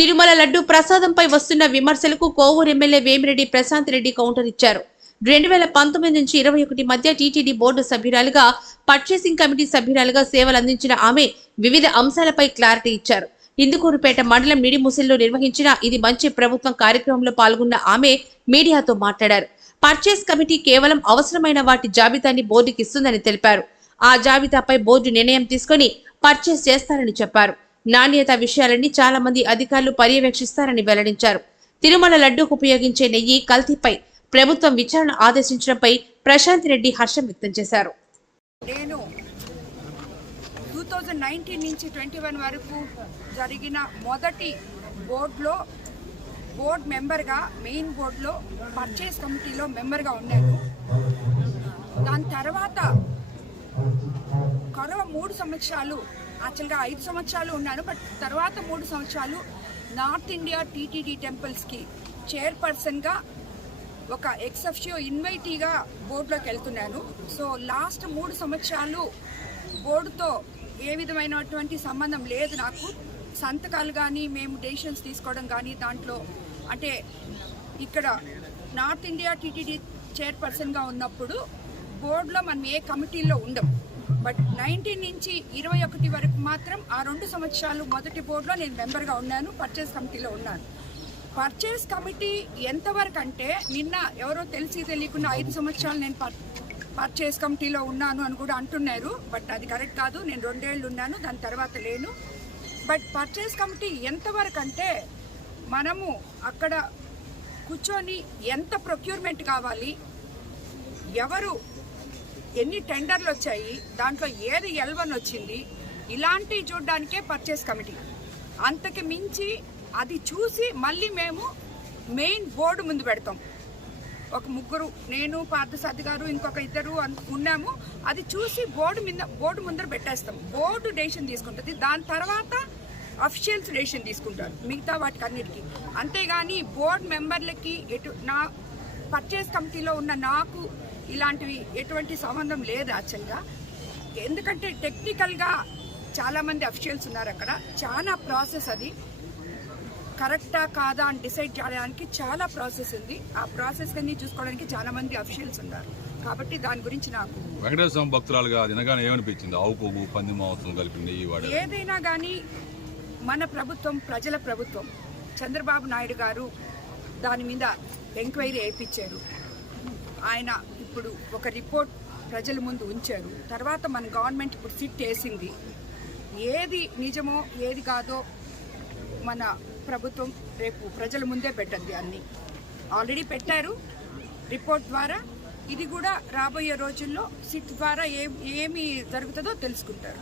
తిరుమల లడ్డు ప్రసాదంపై వస్తున్న విమర్శలకు కోవూరు ఎమ్మెల్యే వేమిరెడ్డి ప్రశాంత్ రెడ్డి కౌంటర్ ఇచ్చారు. రెండు వేల పంతొమ్మిది నుంచి ఇరవై ఒకటి మధ్య టీటీడీ బోర్డు సభ్యురాలుగా పర్చేసింగ్ కమిటీ సభ్యురాలుగా సేవలు అందించిన ఆమె వివిధ అంశాలపై క్లారిటీ ఇచ్చారు. ఇందుకూరుపేట మండలం నిడిముసిల్లో నిర్వహించిన ఇది మంచి ప్రభుత్వం కార్యక్రమంలో పాల్గొన్న ఆమె మీడియాతో మాట్లాడారు. పర్చేస్ కమిటీ కేవలం అవసరమైన వాటి జాబితాని బోర్డుకి ఇస్తుందని తెలిపారు. ఆ జాబితాపై బోర్డు నిర్ణయం తీసుకొని పర్చేస్ చేస్తారని చెప్పారు. నాణ్యత విషయాలన్నీ చాలా మంది అధికారులు పర్యవేక్షిస్తారని వెల్లడించారు. తిరుమల లడ్డూకు ఉపయోగించే నెయ్యి కల్తీపై ప్రభుత్వం విచారణ ఆదేశించడంపై ప్రశాంత్ రెడ్డి హర్షం వ్యక్తం చేశారు. నేను టూ థౌజండ్ నైన్టీన్ నుంచి ట్వంటీ వన్ వరకు జరిగిన మొదటి బోర్డులో బోర్డ్ మెంబర్గా మెయిన్ బోర్డులో పర్చేస్ కమిటీలో మెంబర్గా ఉన్నాను. దాని తర్వాత కరోనా మూడు సంవత్సరాలు యాక్చువల్గా ఐదు సంవత్సరాలు ఉన్నాను బట్ తర్వాత మూడు సంవత్సరాలు నార్త్ ఇండియా టీటీడీ టెంపుల్స్కి చైర్పర్సన్గా ఒక ఎక్సెఫ్షియో ఇన్వైటీగా బోర్డులోకి వెళ్తున్నాను. సో లాస్ట్ మూడు సంవత్సరాలు బోర్డుతో ఏ విధమైనటువంటి సంబంధం లేదు నాకు. సంతకాలు కానీ మేము డెసిషన్స్ తీసుకోవడం కానీ దాంట్లో అంటే ఇక్కడ నార్త్ ఇండియా టీటీడీ చైర్పర్సన్గా ఉన్నప్పుడు బోర్డులో మనం ఏ కమిటీలో ఉండం బట్ నైన్టీన్ నుంచి ఇరవై ఒకటి వరకు మాత్రం ఆ రెండు సంవత్సరాలు మొదటి బోర్డులో నేను మెంబర్గా ఉన్నాను పర్చేస్ కమిటీలో ఉన్నాను. పర్చేస్ కమిటీ ఎంతవరకు అంటే నిన్న ఎవరో తెలిసి తెలియకుండా ఐదు సంవత్సరాలు నేను పర్చేస్ కమిటీలో ఉన్నాను అని కూడా అంటున్నారు. బట్ అది కరెక్ట్ కాదు నేను రెండేళ్ళు ఉన్నాను దాని తర్వాత లేను. బట్ పర్చేస్ కమిటీ ఎంతవరకు అంటే మనము అక్కడ కూర్చొని ఎంత ప్రొక్యూర్మెంట్ కావాలి ఎవరు ఎన్ని టెండర్లు వచ్చాయి దాంట్లో ఏది ఎల్వన్ వచ్చింది ఇలాంటివి చూడడానికే పర్చేస్ కమిటీ అంతకు మించి అది చూసి మళ్ళీ మేము మెయిన్ బోర్డు ముందు పెడతాం. ఒక ముగ్గురు నేను పార్థసాది గారు ఇంకొక ఇద్దరు ఉన్నాము. అది చూసి బోర్డు మీద బోర్డు ముందర పెట్టేస్తాం. బోర్డు డెసిషన్ తీసుకుంటుంది. దాని తర్వాత అఫిషియల్స్ డెసిషన్ తీసుకుంటారు మిగతా వాటికి అన్నిటికీ అంతేగాని బోర్డు మెంబర్లకి ఎటు నా పర్చేస్ కమిటీలో ఉన్న నాకు ఇలాంటివి ఎటువంటి సంబంధం లేదు యాక్చువల్గా ఎందుకంటే టెక్నికల్గా చాలామంది అఫిషియల్స్ ఉన్నారు అక్కడ. చాలా ప్రాసెస్ అది. కరెక్టా కాదా అని డిసైడ్ చేయడానికి చాలా ప్రాసెస్ ఉంది. ఆ ప్రాసెస్ అన్ని చూసుకోవడానికి చాలా మంది అఫిషియల్స్ ఉన్నారు. కాబట్టి దాని గురించి నాకు వెంకటేశ్వర భక్తురాలుగా తినగానే ఏమనిపించింది? ఆవు కొవ్వు పంది మాంసం కలిపి నెయ్యి వాడారు. ఏదైనా కానీ మన ప్రభుత్వం ప్రజల ప్రభుత్వం చంద్రబాబు నాయుడు గారు దాని మీద ఎంక్వైరీ వేయించారు. ఆయన ఇప్పుడు ఒక రిపోర్ట్ ప్రజల ముందు ఉంచారు. తర్వాత మన గవర్నమెంట్ ఇప్పుడు సిట్ వేసింది ఏది నిజమో ఏది కాదో మన ప్రభుత్వం రేపు ప్రజల ముందే పెట్టద్ది అన్ని. ఆల్రెడీ పెట్టారు. రిపోర్ట్ ద్వారా ఇది కూడా రాబోయే రోజుల్లో సిట్ ద్వారా ఏ ఏమి జరుగుతుందో తెలుసుకుంటారు.